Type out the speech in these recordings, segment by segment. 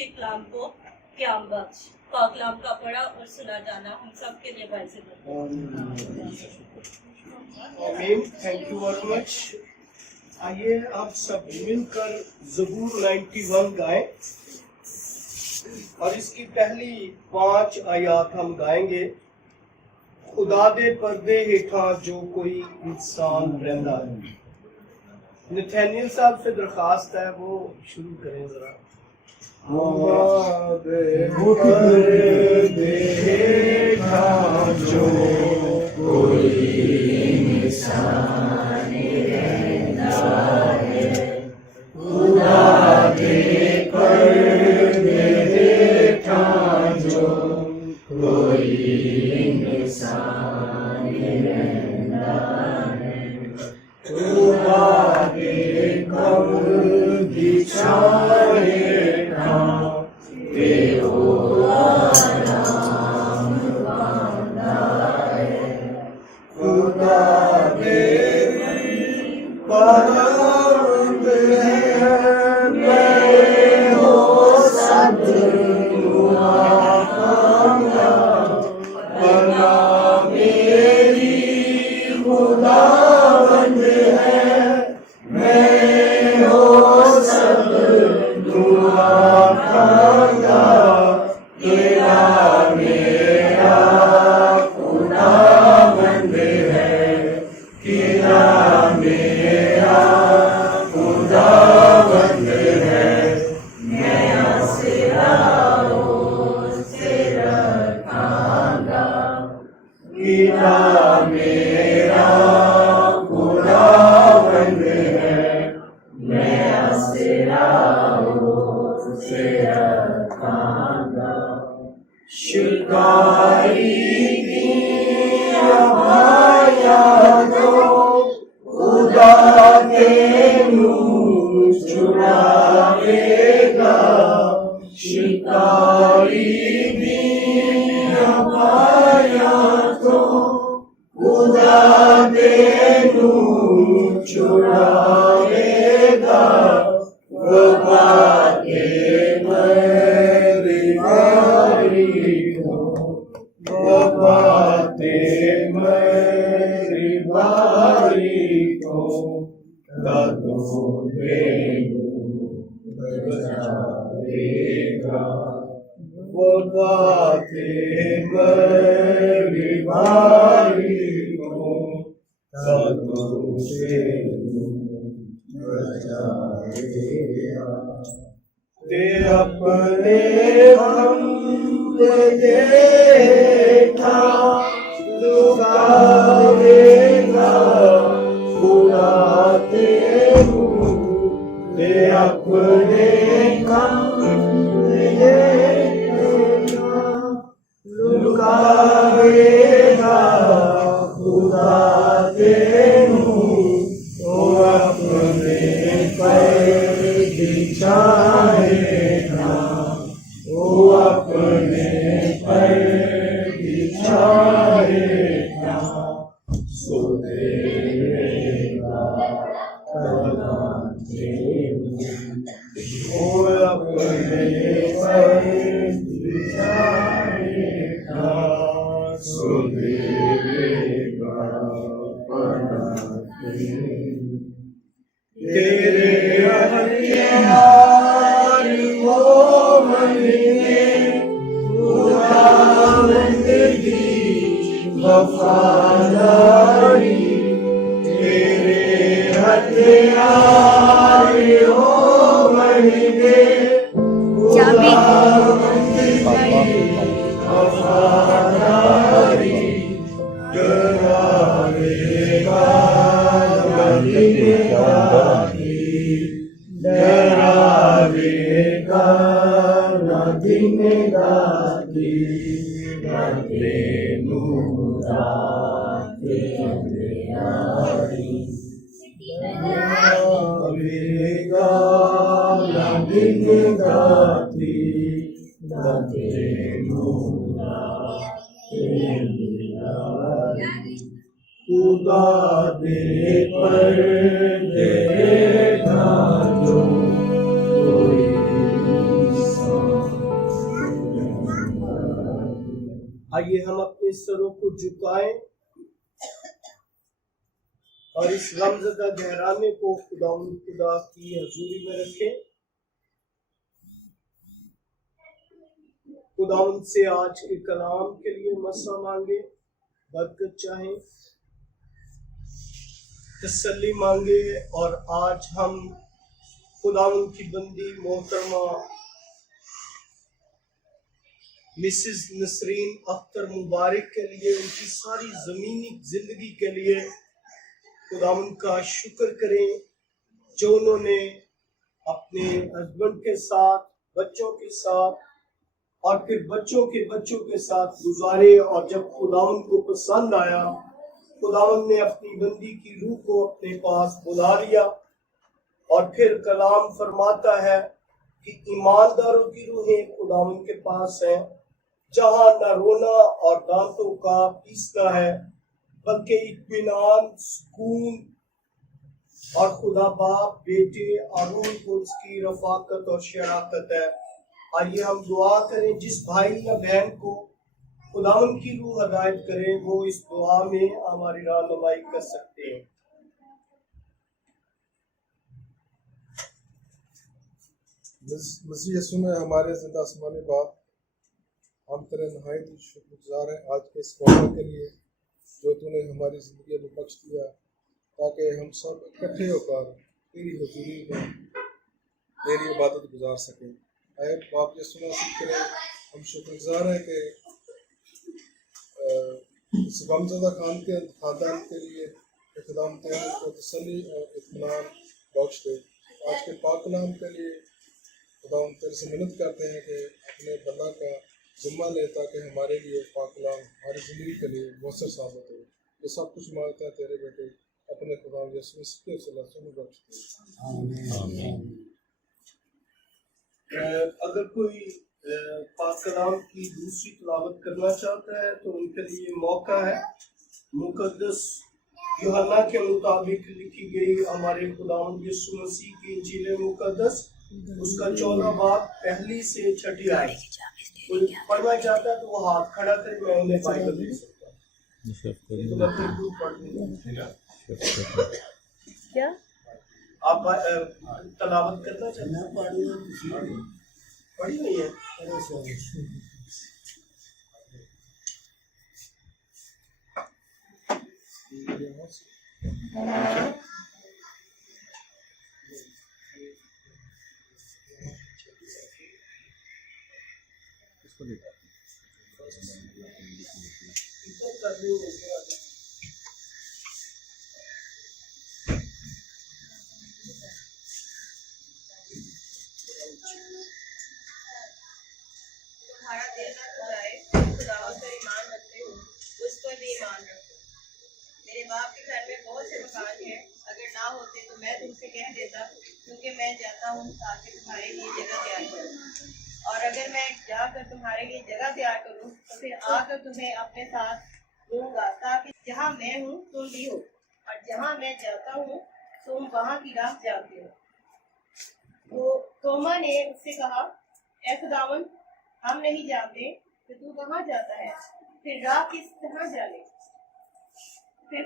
के कलाम को क़याम बख्श। पाकलाम का पढ़ा और सुना जाना हम सब के लिए बाइज़ आमीन। Thank you very much. आइए आप सब मिलकर ज़बूर 91 गाएं और इसकी पहली 5 आयात हम गाएंगे। खुदा दे पर्दे हेठा जो कोई इंसान रहता है। नथानियल साहब से दरखास्त है वो शुरू करें जरा। खुदा दे पर्दे हेठा जो कोई इंसान रहता है, खुदा दे पर्दे हेठा जो कोई इंसान रहता है, खुदा दे कब्र की छाए ते ओ आराम पांदा है, खुदा दे परवंद है मैं हो सब दुआंगा बना मेरी खुदावंद है मैं हो सब दुआंगा तेरा मेरा खुदावंद है, तेरा मेरा खुदावंद है, मैं आसरा उससे रखांगा, तेरा मेरा खुदावंद है, मैं आसरा उससे रखांगा। शिकारी की अमाया दो खुदा तेनू छुड़ावेगा, शिकारी की अमाया दो खुदा तेनू छुड़ावेगा, वफा के मरी को वफाते मेरी बारी को कदों बचाएगा, वफाते मेरी बारी को कदों बचाएगा। ते अपने देखा लुकावेगा खुदा तेनू, ते अपने देखा लुकावेगा खुदा तेनू, ओ अपने पैर बिछाएगा, ओ अपने पैर बिछाएगा, सो देगा कदम तेरे, ओ अपने पैर बिछाएगा, सो देगा कदम तेरे हथियार वो बनेंगे, खुदावंद की वफादारी, तेरे हथियार वो बनेंगे, खुदावंद की वफादारी, डरावेगा डरावेगा न दिन राती, तेनू रात अंधियारी, डरावेगा न दिन राती, तेनू रात अंधियारी, खुदा दे पर्दे हेठा जो कोई इंसान आइए हम अपने सरों को झुकाएं और इस गमज़दा गहराने को खुदा की हजूरी में रखें। खुदा से आज के कलाम के लिए मसा मांगे, बरकत चाहें, तसल्ली मांगे। और आज हम खुदा की बंदी मोहतरमा मिसेस नसरीन अख्तर मुबारक के लिए, उनकी सारी ज़मीनी ज़िंदगी के लिए खुदा का शुक्र करें जो उन्होंने अपने हस्बैंड के साथ, बच्चों के साथ और फिर बच्चों के साथ गुजारे। और जब खुदावन को पसंद आया, खुदावन ने अपनी बंदी की रूह को अपने पास बुला लिया। और फिर कलाम फरमाता है कि ईमानदारों की रूहें खुदावन के पास हैं, जहां न रोना और दांतों का पीसना है, बल्कि इत्मीनान, सुकून और खुदा बाप, बेटे और रूह कुद्स की रफाकत और शराकत है। आइए हम दुआ करें। जिस भाई या बहन को खुदावन की रूह हदायत करे, वो इस दुआ में हमारी रहनुमाई कर सकते हैं। मसीह यीशु में हमारे जिंदा आसमानी बाप, हम तेरे नहायत शुक्रगुजार हैं आज के इस मौके के लिए जो तूने हमारी ज़िंदगी में बख्श दिया, ताकि हम सब इकट्ठे होकर तेरी हुजूरी में तेरी इबादत गुजार सकें। ऐ बाप यीशु मसीह के लिए हम शुक्रगुजार हैं कि इस गमज़दा खानदान के लिए इक़दाम तेरे को तसल्ली और इत्मीनान बख्श दे। आज के पाक कलाम के लिए खुदा हम तेरे से मिन्नत करते हैं कि अपने बंदा का जिम्मा ले, ताकि हमारे लिए पाक कलाम हमारी ज़िंदगी के लिए मौसर साबित हो। ये सब कुछ मांगता है तेरे बेटे अपने खुदा यीशु मसीह के वसीले में बख्श दे। आमीन। अगर कोई पाक कलाम की दूसरी तिलावत करना चाहता है तो उनके लिए मौका है। मुकद्दस यूहन्ना के मुताबिक लिखी गई हमारे खुदावंद यीशु मसीह की इंजील मुकद्दस, उसका 14 बाब पहली से 6 आयत। कोई पढ़ना चाहता है तो वो हाथ खड़ा करे, मैं उन्हें बाइबल दे सकता हूँ। क्या आप तलावत करना चाहते हैं? पढ़ी हुई है। तुम्हारा दिल न जाए, खुदावंद पर ईमान रखते हो, उस पर भी ईमान रखो। मेरे बाप के घर में बहुत से मकान हैं, अगर ना होते तो मैं तुमसे कह देता, क्योंकि मैं जाता हूँ ताकि तुम्हारे लिए जगह तैयार करूँ। और अगर मैं जाकर तुम्हारे लिए जगह तैयार करूँ तो फिर आकर तुम्हें अपने साथ लूँगा, ताकि जहाँ मैं हूँ तुम भी हो, और जहाँ मैं जाता हूँ तुम वहाँ की राह जानते हो। तो तोमा ने उससे कहा, ऐ खुदावंद, हम नहीं जानते कि तू कहाँ जाता है, फिर राह किस तरह जाने। फिर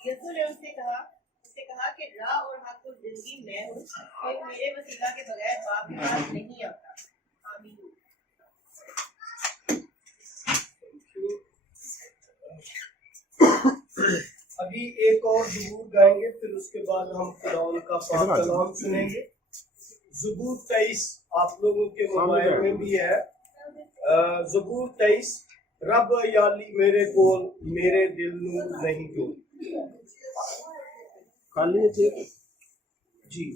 यीशु ने उससे कहा कि राह और हक और जिंदगी मैं हूँ, कोई मेरे वसीला के बगैर बाप के पास नहीं आता। आमीन। अभी एक और ज़बूर गाएंगे, फिर उसके बाद हम खुदावन का पाक कलाम सुनेंगे। ज़बूर 23 आप लोगों के मोबाइल में भी है। ज़बूर 23। रब याली मेरे कोल मेरे दिल नू नहीं जो खाली जी।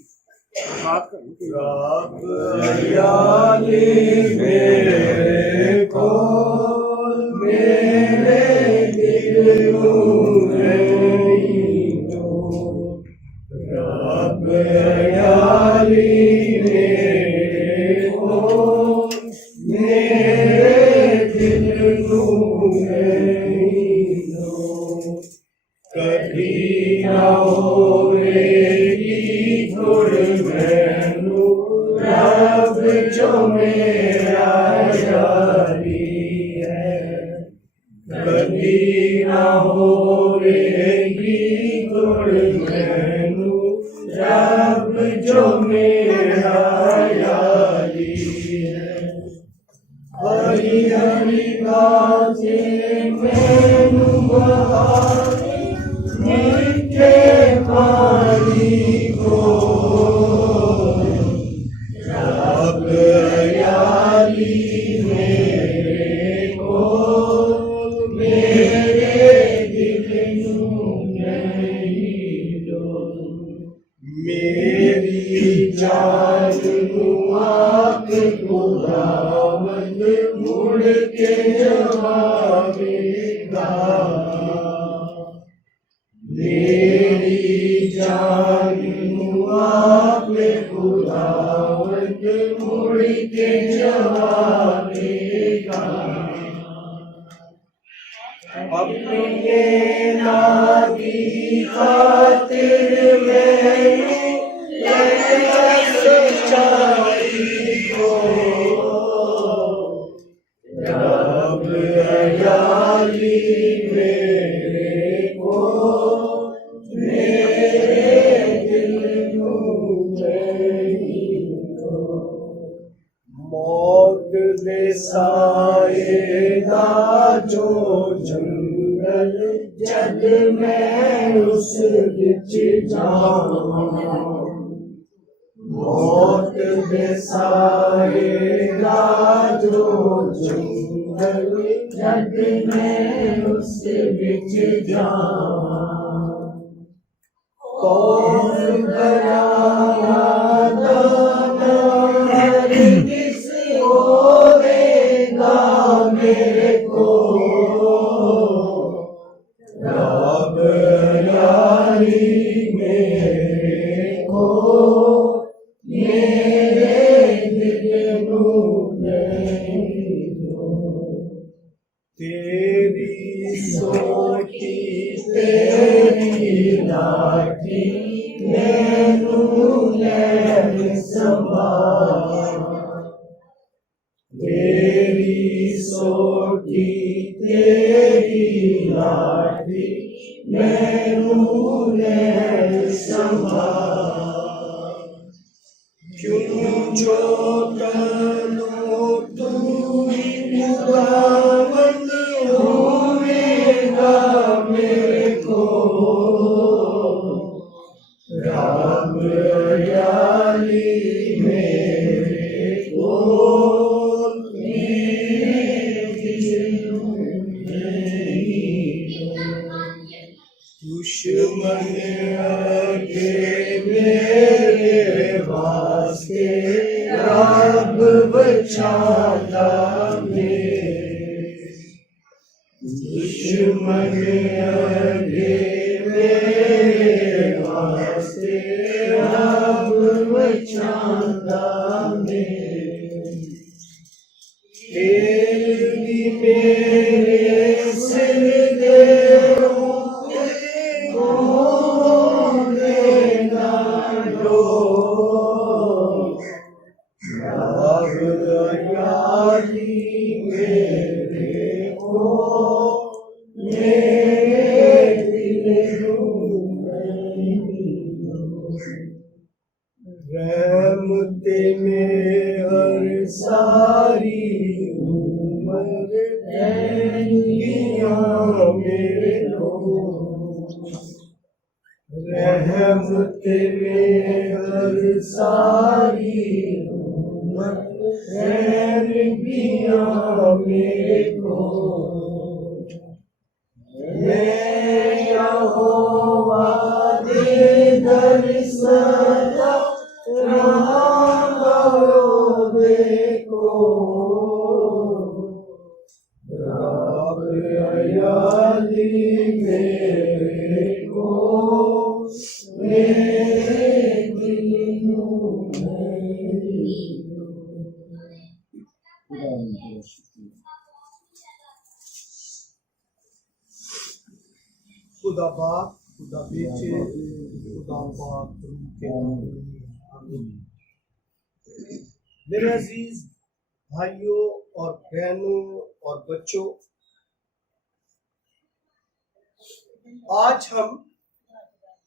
रब याली मेरे कोल मेरे दिल नू नहीं जो, रब याली मेरे कोल मेरे दिल नू नहीं जो, कभी ना होवेगी थोड़ मैनू रब जो मेरा यारी है। कभी न होवेगी तुड़ मैनू रब जो मेरा यारी है। हरी हरी गाजे मैनू बहावे मीठे पानी को रब यारी मेरे को मेरे दिल नू नहीं दो। मेरी जान नू आप खुदावंद मुड़ के जवाबेगा। मेरी जान नू आप खुदावंद मुड़ के जवाबेगा। अपने नादी खातिर मैंने सच्चाई को रब यारी मेरे को मेरे दिल नू नहीं दो। मौत दे साए दा जो जंगल जद मैं उस विच जावां। मौत दे साए दा जो जंगल जद मैं उस विच जावां। कौन बनाना हरगिज़ होवेगा मेरे को रब यारी मेरे को मेरे दिल नू नहीं दो। तेरी सोटी तेरी लाठी मैनू लैन संभाल। तेरी सोटी तेरी लाठी मैनू लैन संभाल। क्यों जो तनो तू ही खुदावंद होवेगा मेरे को रब यारी मेरे को मेरे दिल नू नहीं दो। दुश्मन आगे मेरे वास्ते रब बचाता मेरे। दुश्मन आगे मेरे वास्ते रब बचाता मेरे। तेल भी मेरे सिर दे रहमते में हर सारी उम्र रहेंगियां मेरे को। रहमते में हर सारी उम्र रहेंगियां मेरे को। मैं यहोवा दे दर सदा रहांगा देखो। रब यारी मेरे को मेरे दिल नू नहीं दो। खुदा बाप खुदा बेटे खुदा पाक रूह के नाम। मेरे अजीज भाइयों और बहनों और बच्चों, आज हम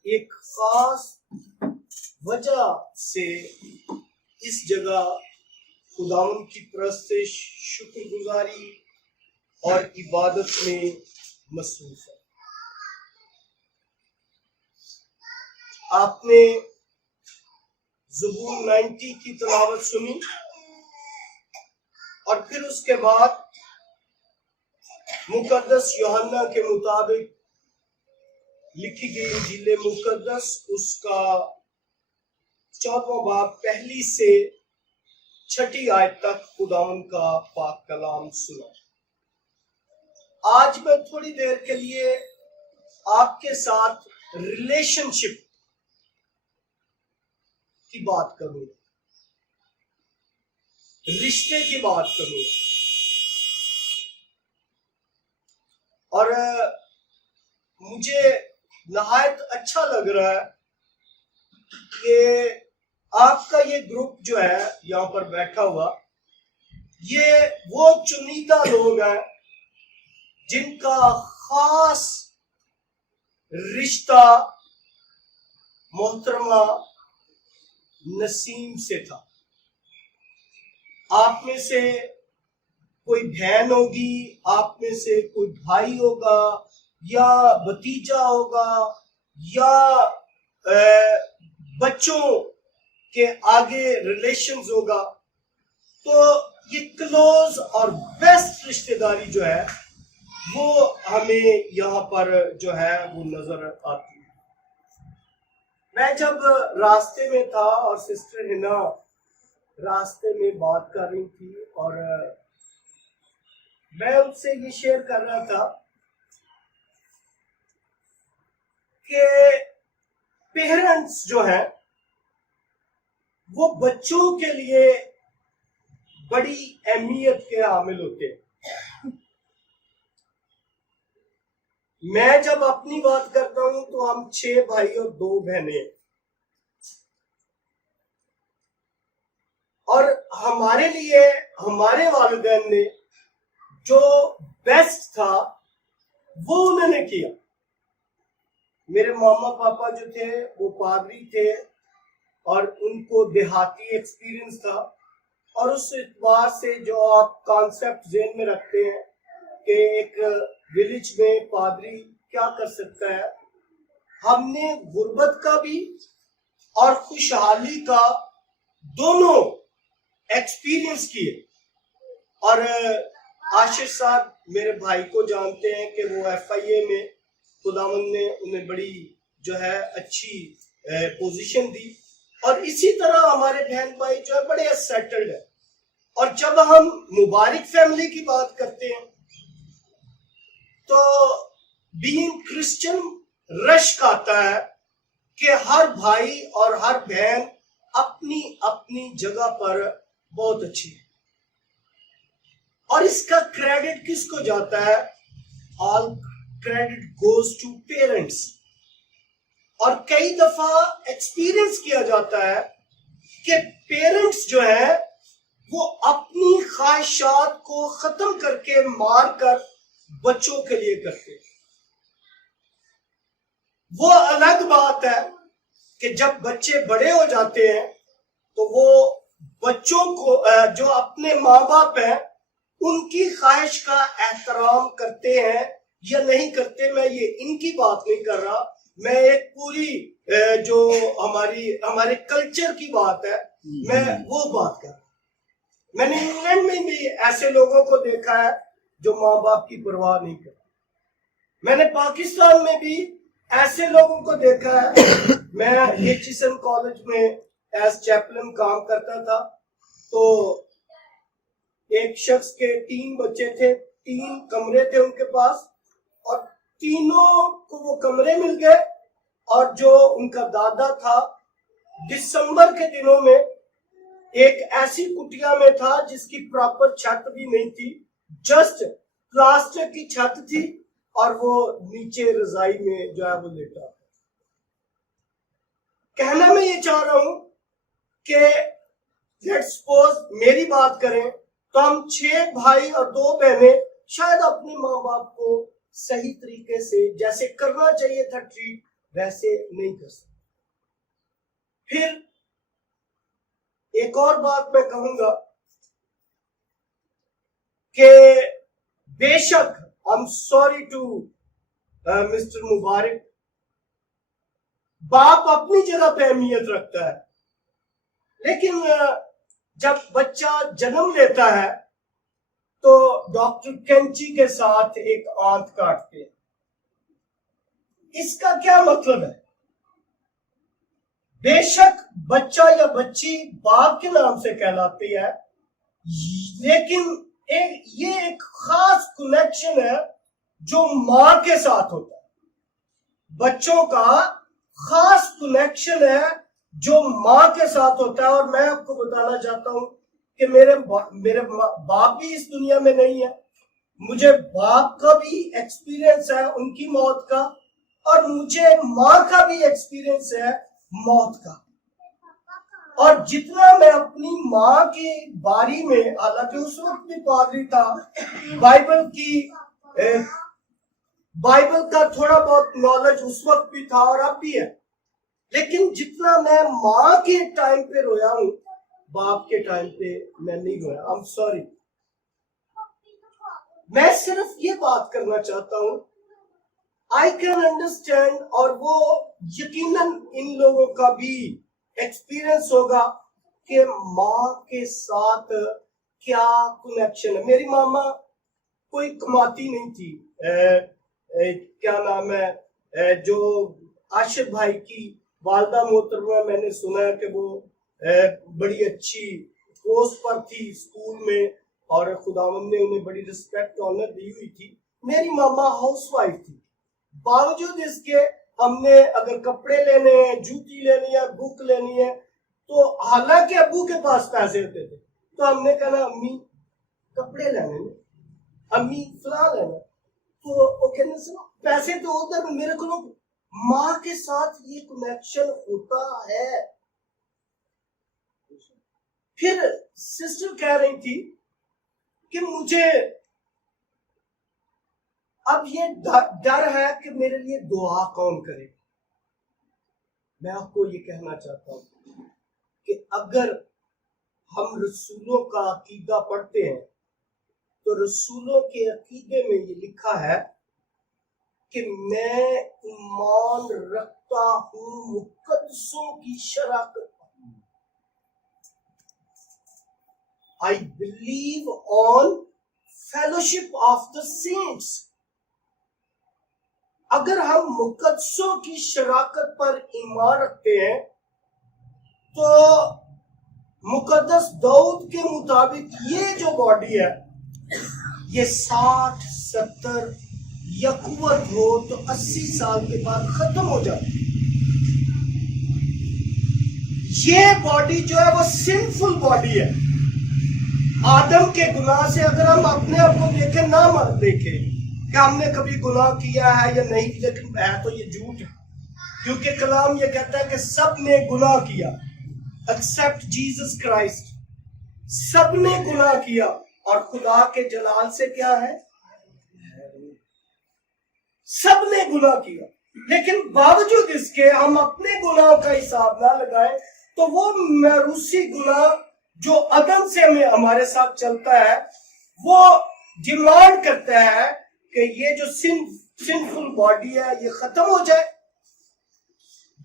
एक खास वजह से इस जगह खुदावन की परस्तिश, शुक्रगुजारी और इबादत में मसरूफ है। आपने ज़बूर 90 की तिलावत सुनी और फिर उसके बाद मुकद्दस यूहन्ना के मुताबिक लिखी गई इंजील मुकद्दस उसका 4वां बाब पहली से 6ठी आयत तक खुदावन का पाक कलाम सुना। आज मैं थोड़ी देर के लिए आपके साथ रिलेशनशिप की बात करूं, रिश्ते की बात करूं। और मुझे नहायत अच्छा लग रहा है कि आपका ये ग्रुप जो है यहाँ पर बैठा हुआ, ये वो चुनिंदा लोग हैं जिनका खास रिश्ता मोहतरमा नसीम से था। आप में से कोई बहन होगी, आप में से कोई भाई होगा या भतीजा होगा या बच्चों के आगे रिलेशंस होगा। तो ये क्लोज और बेस्ट रिश्तेदारी जो है वो हमें यहाँ पर जो है वो नजर आती है। मैं जब रास्ते में था और सिस्टर हिना रास्ते में बात कर रही थी और मैं उनसे ये शेयर कर रहा था कि पेरेंट्स जो हैं वो बच्चों के लिए बड़ी अहमियत के हामिल होते हैं। मैं जब अपनी बात करता हूं तो हम 6 भाई और 2 बहनें, और हमारे लिए हमारे वालिदैन ने जो बेस्ट था वो उन्होंने किया। मेरे मामा पापा जो थे वो पादरी थे और उनको देहाती एक्सपीरियंस था, और उस एतबार से जो आप कॉन्सेप्ट ज़हन में रखते हैं कि एक विलेज में पादरी क्या कर सकता है, हमने गुर्बत का भी और खुशहाली का दोनों एक्सपीरियंस किए। और आशिष साहब मेरे भाई को जानते हैं कि वो FIA में खुदावंद ने उन्हें बड़ी जो है अच्छी पोजीशन दी, और इसी तरह हमारे बहन भाई जो है बड़े सेटल्ड है। और जब हम मुबारक फैमिली की बात करते हैं तो बीइंग क्रिश्चियन रश्क आता है कि हर भाई और हर बहन अपनी अपनी जगह पर बहुत अच्छी है, और इसका क्रेडिट किसको जाता है? All credit goes to parents. और कई दफा एक्सपीरियंस किया जाता है कि पेरेंट्स जो है वो अपनी ख्वाहिशात को खत्म करके मार कर बच्चों के लिए करते हैं। वो अलग बात है कि जब बच्चे बड़े हो जाते हैं तो वो बच्चों को जो अपने माँ बाप हैं उनकी ख्वाहिश का एहतराम करते हैं या नहीं करते, मैं ये इनकी बात नहीं कर रहा, मैं एक पूरी जो हमारे कल्चर की बात है मैं वो बात कर रहा। मैंने इंग्लैंड में भी ऐसे लोगों को देखा है जो माँ बाप की परवाह नहीं करते। मैंने पाकिस्तान में भी ऐसे लोगों को देखा है। मैं HSN कॉलेज में एज चैपलन काम करता था, तो एक शख्स के 3 बच्चे थे, 3 कमरे थे उनके पास, और तीनों को वो कमरे मिल गए। और जो उनका दादा था दिसंबर के दिनों में एक ऐसी कुटिया में था जिसकी प्रॉपर छत भी नहीं थी, जस्ट प्लास्टर की छत थी, और वो नीचे रजाई में जो है वो लेटा। कहना मैं ये चाह रहा हूं कि लेट्स सपोज मेरी बात करें तो हम 6 भाई और 2 बहनें शायद अपने माँ बाप को सही तरीके से जैसे करना चाहिए था ट्रीट, वैसे नहीं कर सकते। फिर एक और बात मैं कहूंगा कि बेशक I am sorry to mister Mubarak, बाप अपनी जगह पे अहमियत रखता है, लेकिन जब बच्चा जन्म लेता है तो डॉक्टर कैंची के साथ एक आंत काटते हैं। इसका क्या मतलब है? बेशक बच्चा या बच्ची बाप के नाम से कहलाती है, लेकिन ये एक खास कनेक्शन है जो मां के साथ होता है। बच्चों का खास कनेक्शन है जो मां के साथ होता है। और मैं आपको बताना चाहता हूं कि मेरे बाप भी इस दुनिया में नहीं है, मुझे बाप का भी एक्सपीरियंस है उनकी मौत का, और मुझे मां का भी एक्सपीरियंस है मौत का। और जितना मैं अपनी माँ की बारी में, हालांकि उस वक्त भी पादरी था, बाइबल का थोड़ा बहुत नॉलेज उस वक्त भी था और अब भी है, लेकिन जितना मैं माँ के टाइम पे रोया हूं, बाप के टाइम पे मैं नहीं रोया। आई एम सॉरी। मैं सिर्फ ये बात करना चाहता हूं, आई कैन अंडरस्टैंड, और वो यकीनन इन लोगों का भी एक्सपीरियंस होगा कि माँ के साथ क्या कनेक्शन है। मेरी मामा कोई कमाती नहीं थी, क्या नाम है, जो आशिफ भाई की वालदा मोहतरमा, मैंने सुना है कि वो बड़ी अच्छी पोस्ट पर थी स्कूल में और खुदावंद ने उन्हें बड़ी रिस्पेक्ट ऑनर दी हुई थी। मेरी मामा हाउसवाइफ थी, बावजूद इसके हमने अगर कपड़े लेने हैं, जूती लेनी है, बुक लेनी है, तो हालांकि अब्बू के पास पैसे होते थे तो हमने कहना अम्मी कपड़े लेने, अम्मी फला लेना, तो वो कहने सुनो पैसे तो होते हैं, मेरे को माँ के साथ ये कनेक्शन होता है। फिर सिस्टर कह रही थी कि मुझे अब ये डर है कि मेरे लिए दुआ कौन करे। मैं आपको ये कहना चाहता हूं कि अगर हम रसूलों का अकीदा पढ़ते हैं तो रसूलों के अकीदे में ये लिखा है कि मैं ईमान रखता हूं मुकद्दसों की शराकत। I believe on fellowship of the saints। अगर हम मुकद्दसों की शराकत पर ईमान रखते हैं तो मुकद्दस दाऊद के मुताबिक ये जो बॉडी है ये 60, 70 या कुव्वत हो तो 80 साल के बाद खत्म हो जाती है। ये बॉडी जो है वो सिंफुल बॉडी है। आदम के गुनाह से अगर हम अपने आप को देखें, ना मत देखें कि हमने कभी गुनाह किया है या नहीं, लेकिन है तो ये झूठ है, क्योंकि कलाम ये कहता है कि सब ने गुनाह किया एक्सेप्ट जीसस क्राइस्ट। सब ने गुनाह किया और खुदा के जलाल से क्या है, सब ने गुनाह किया, लेकिन बावजूद इसके हम अपने गुनाह का हिसाब ना लगाएं तो वो मैरूसी गुनाह जो अदम से हमें हमारे साथ चलता है वो डिमांड करता है कि ये जो सिंफुल बॉडी है ये खत्म हो जाए।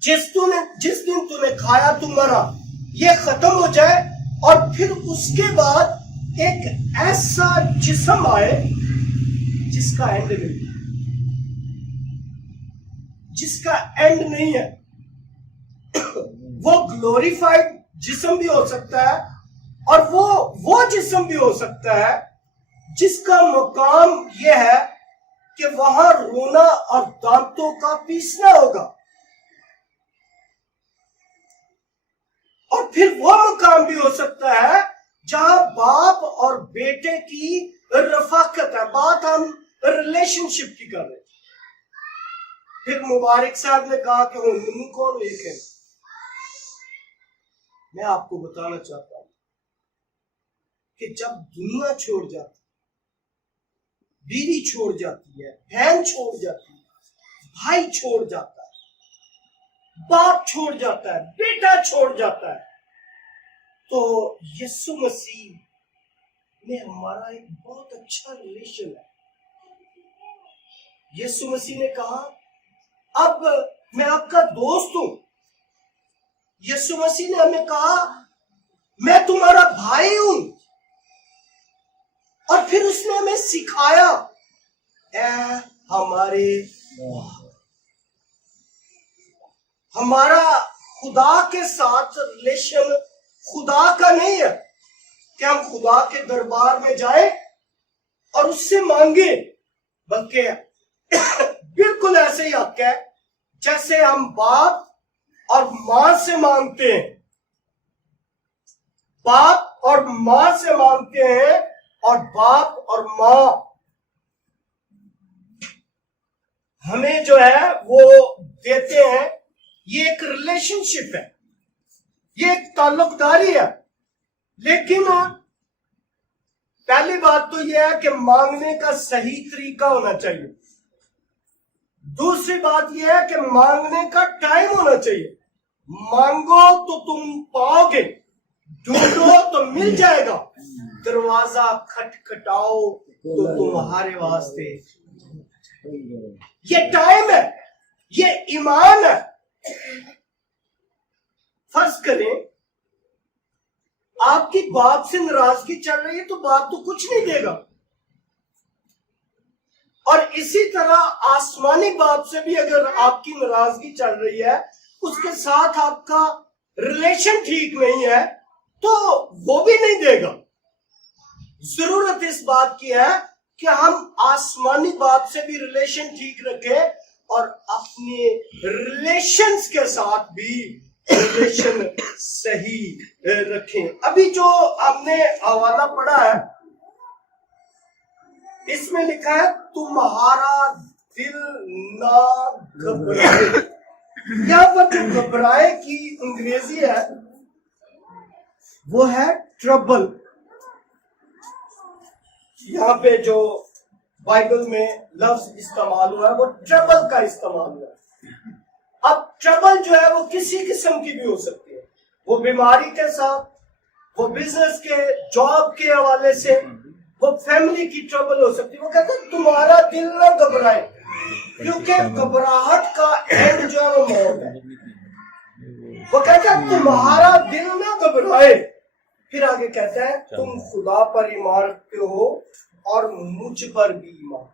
जिस दिन तूने खाया तू मरा, ये खत्म हो जाए और फिर उसके बाद एक ऐसा जिस्म आए जिसका एंड नहीं, जिसका एंड नहीं है। वो ग्लोरीफाइड जिस्म भी हो सकता है और वो जिस्म भी हो सकता है जिसका मकाम यह है कि वहां रोना और दांतों का पीसना होगा। और फिर वो मकाम भी हो सकता है जहां बाप और बेटे की रफाकत है। बात हम रिलेशनशिप की कर रहे हैं। फिर मुबारक साहब ने कहा कि वो मुंह कौन एक है। मैं आपको बताना चाहता हूं कि जब दुनिया छोड़ जाती, बीवी छोड़ जाती है, बहन छोड़ जाती है, भाई छोड़ जाता है, बाप छोड़ जाता है, बेटा छोड़ जाता है, तो यीशु मसीह में हमारा एक बहुत अच्छा रिलेशन है। यीशु मसीह ने कहा अब मैं आपका दोस्त हूं। यीशु मसीह ने हमें कहा मैं तुम्हारा भाई हूं। और फिर उसने हमें सिखाया हमारे हमारा खुदा के साथ रिलेशन खुदा का नहीं है कि हम खुदा के दरबार में जाए और उससे मांगे, बल्कि बिल्कुल ऐसे ही हक है जैसे हम बाप और मां से मांगते हैं। बाप और मां से मांगते हैं और बाप और मां हमें जो है वो देते हैं। ये एक रिलेशनशिप है, ये एक ताल्लुकदारी है। लेकिन पहली बात तो यह है कि मांगने का सही तरीका होना चाहिए। दूसरी बात यह है कि मांगने का टाइम होना चाहिए। मांगो तो तुम पाओगे, ढूंढो तो मिल जाएगा, दरवाजा खटखटाओ तो तुम्हारे वास्ते। ये टाइम है, ये ईमान है। फर्ज करें आपकी बाप से नाराजगी चल रही है तो बाप तो कुछ नहीं देगा, और इसी तरह आसमानी बाप से भी अगर आपकी नाराजगी चल रही है, उसके साथ आपका रिलेशन ठीक नहीं है, तो वो भी नहीं देगा। जरूरत इस बात की है कि हम आसमानी बाप से भी रिलेशन ठीक रखें और अपने रिलेशंस के साथ भी रिलेशन सही रखें। अभी जो हमने हवाला पढ़ा है, इसमें लिखा है तुम्हारा दिल ना घबराए। यहां पर जो घबराए की अंग्रेजी है वो है ट्रबल। यहाँ पे जो बाइबल में लफ्ज इस्तेमाल हुआ है वो ट्रबल का इस्तेमाल हुआ है। अब ट्रबल जो है वो किसी किस्म की भी हो सकती है, वो बीमारी के साथ, वो बिजनेस के, जॉब के हवाले से, वो फैमिली की ट्रबल हो सकती है। वो कहते हैं तुम्हारा दिल ना घबराए, क्योंकि घबराहट का एंड जो है वो मौत है। वो कहता है तुम्हारा दिल ना घबराए। फिर आगे कहता है तुम खुदा पर ईमान रखते हो और मुझ पर भी ईमान।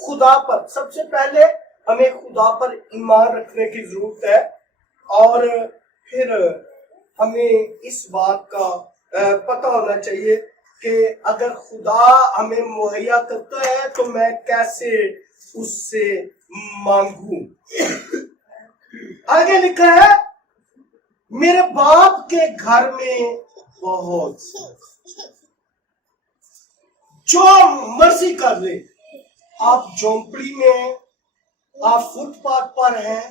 खुदा पर सबसे पहले हमें खुदा पर ईमान रखने की जरूरत है, और फिर हमें इस बात का पता होना चाहिए कि अगर खुदा हमें मुहैया करता है तो मैं कैसे उससे मांगू। आगे लिखा है मेरे बाप के घर में बहुत जो मर्जी कर ले। आप झोंपड़ी में हैं, आप फुटपाथ पर हैं,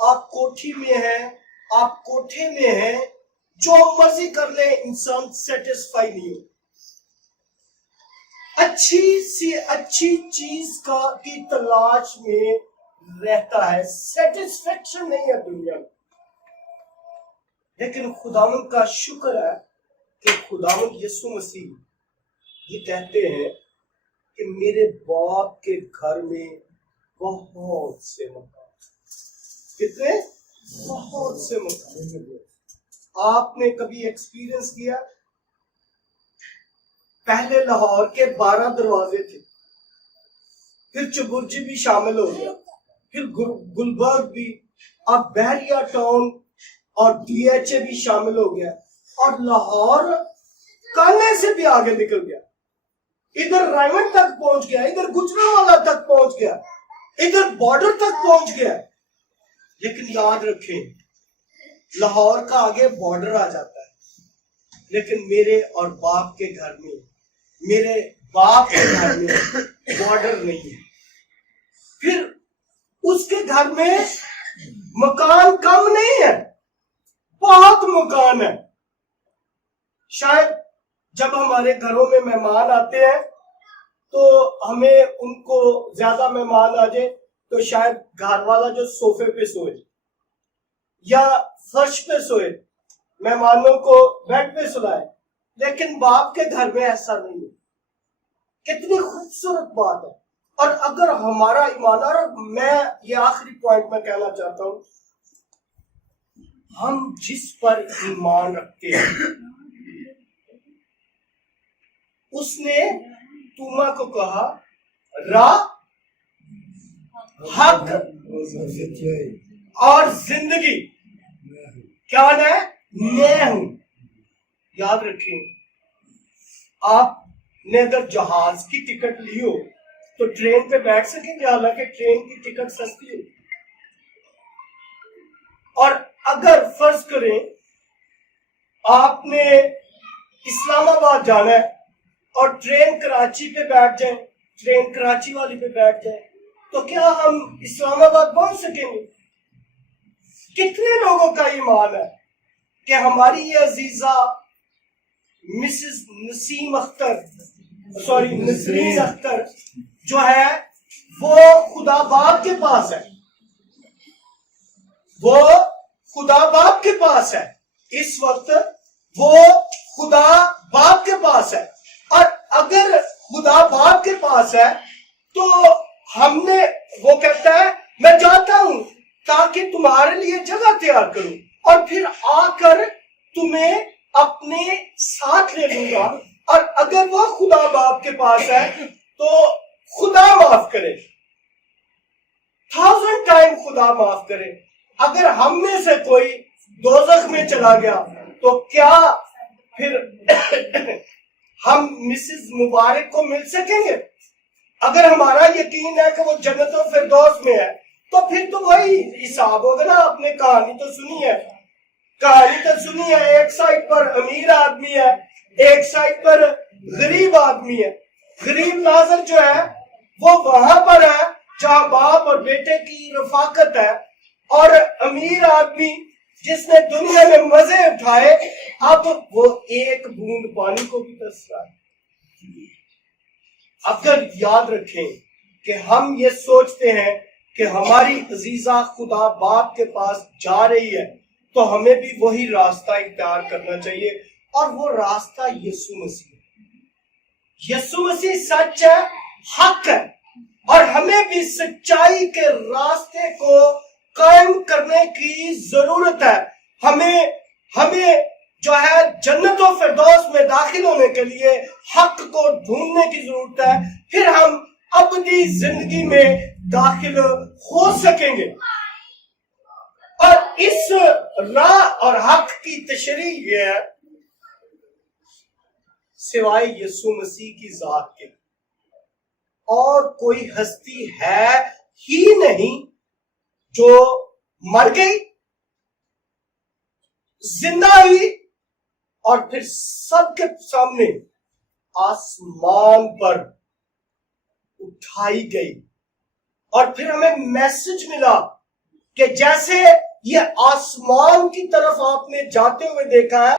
आप कोठी में हैं, आप कोठे में हैं, जो मर्जी कर ले, इंसान सेटिस्फाई नहीं हो। अच्छी सी अच्छी चीज की तलाश में रहता है, सेटिस्फेक्शन नहीं है दुनिया में। लेकिन खुदावंद का शुक्र है कि खुदावंद यीशु मसीह ये कहते हैं कि मेरे बाप के घर में बहुत से मकान। कितने? बहुत से मकान। आपने कभी एक्सपीरियंस किया? पहले लाहौर के 12 दरवाजे थे, फिर चुबुर्जी भी शामिल हो गया, फिर गुलबर्ग भी, अब बहरिया टाउन और DHA भी शामिल हो गया, और लाहौर काने से भी आगे निकल गया। इधर रायमंड तक पहुंच गया, इधर गुजरांवाला तक पहुंच गया, इधर बॉर्डर तक पहुंच गया। लेकिन याद रखें, लाहौर का आगे बॉर्डर आ जाता है, लेकिन मेरे और बाप के घर में, मेरे बाप के घर में बॉर्डर नहीं है। फिर उसके घर में मकान कम नहीं है, बहुत मकान है। शायद जब हमारे घरों में मेहमान आते हैं तो हमें उनको ज्यादा मेहमान आ जाए तो शायद घर वाला जो सोफे पे सोए या फर्श पे सोए, मेहमानों को बेड पे सुलाए, लेकिन बाप के घर में ऐसा नहीं है। कितनी खूबसूरत बात है। और अगर हमारा ईमान, और मैं ये आखिरी पॉइंट में कहना चाहता हूं, हम जिस पर ईमान रखते हैं, उसने तुमा को कहा रा, हक और जिंदगी क्या है? मैं हूं। याद रखिए, आपने अगर जहाज की टिकट ली हो तो ट्रेन पे बैठ सकेंगे, हालांकि ट्रेन की टिकट सस्ती है। और अगर फर्ज करें आपने इस्लामाबाद जाना है और ट्रेन कराची पे बैठ जाए, ट्रेन कराची वाली पे बैठ जाए, तो क्या हम इस्लामाबाद पहुंच सकेंगे? कितने लोगों का ईमान है कि हमारी ये अजीजा मिसेस नसीम अख्तर, सॉरी नसरीन अख्तर जो है, वो खुदा बाप के पास है, वो खुदा बाप के पास है। इस वक्त वो खुदा बाप के पास है। और अगर खुदा बाप के पास है तो हमने, वो कहता है मैं जाता हूं ताकि तुम्हारे लिए जगह तैयार करूं और फिर आकर तुम्हें अपने साथ ले लूंगा। और अगर वो खुदा बाप के पास है तो खुदा माफ करे, 1000 टाइम खुदा माफ करे। अगर हम में से कोई दोज़ख में चला गया तो क्या फिर हम मिसेस मुबारक को मिल सकेंगे? अगर हमारा यकीन है कि वो जन्नत और फिरदौस में है तो फिर तो वही हिसाब होगा ना। आपने कहानी तो सुनी है, एक साइड पर अमीर आदमी है, एक साइड पर गरीब आदमी है। गरीब नाज़र जो है वो वहां पर है जहां बाप और बेटे की रफाकत है, और अमीर आदमी जिसने दुनिया में मजे उठाए, अब वो एक बूंद पानी को भी तरस रहा है। अगर याद रखें कि हम ये सोचते हैं कि हमारी अजीजा खुदा बाप के पास जा रही है, तो हमें भी वही रास्ता इख्तियार करना चाहिए, और वो रास्ता यीशु मसीह है। यीशु मसीह सच है, हक है, और हमें भी सच्चाई के रास्ते को कायम करने की जरूरत है। हमें जो है जन्नत और फिरदौस में दाखिल होने के लिए हक को ढूंढने की जरूरत है, फिर हम अबदी जिंदगी में दाखिल हो सकेंगे। और इस राह और हक की तशरीह ये है, सिवाय यीशु मसीह की जात के और कोई हस्ती है ही नहीं जो मर गई, जिंदा हुई और फिर सबके सामने आसमान पर उठाई गई। और फिर हमें मैसेज मिला कि जैसे ये आसमान की तरफ आपने जाते हुए देखा है,